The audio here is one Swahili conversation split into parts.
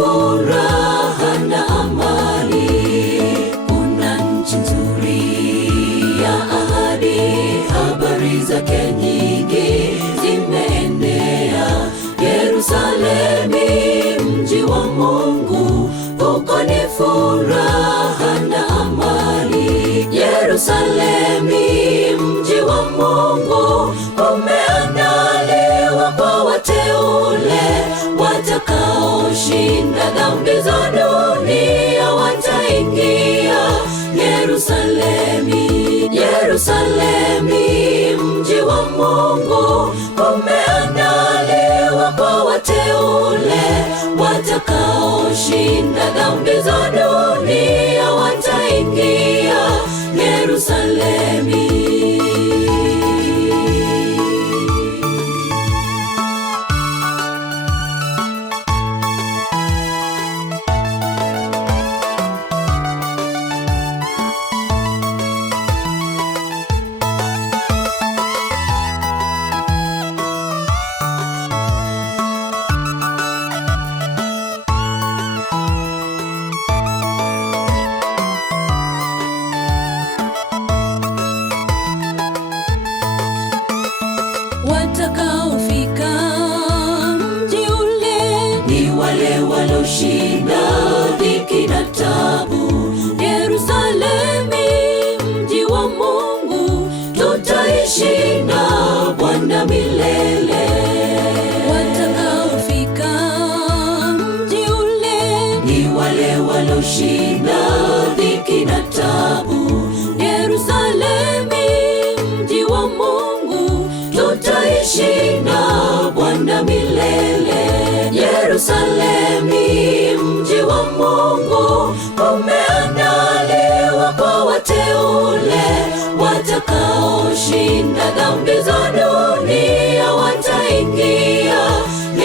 furaha na amani. Kuna nchi nzuri ya ahadi, habari zake nyingi zimeenea. Yerusalemu, mji wa Mungu, huko ni furaha na amani. Yerusalemu, mji wa Mungu, umeandaliwa kwa wateule watakaoshinda dhambi za dunia, wataingia Yerusalemu. Yerusalemu, mji wa Mungu, umeandaliwa kwa wateule watakaoshinda dhambi za dunia, wataingia Yerusalemu. Watakaofika mji ule ni wale walioshinda dhiki na taabu. Yerusalemu, mji wa Mungu, tutaishi na Bwana milele. Watakaofika mji ule ni wale walioshinda dhiki na taabu. Yerusalemu, mji wa Mungu, tutaishi na Bwana milele. Yerusalemu, mji wa Mungu, umeandaliwa kwa wateule watakaoshinda dhambi za dunia, wataingia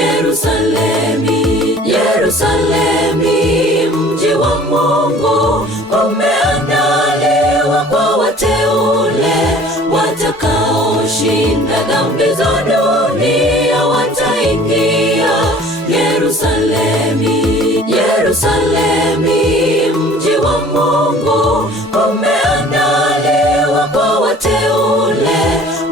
Yerusalemu. Yerusalemu, mji wa Mungu, umeandaliwa kwa wateule watakaoshinda dhambi za dunia, wataingia Yerusalemu. Yerusalemu, mji wa Mungu, umeandaliwa kwa wateule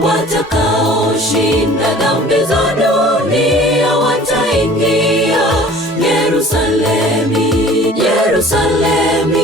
watakaoshinda dhambi za dunia, wataingia Yerusalemu. Yerusalemu,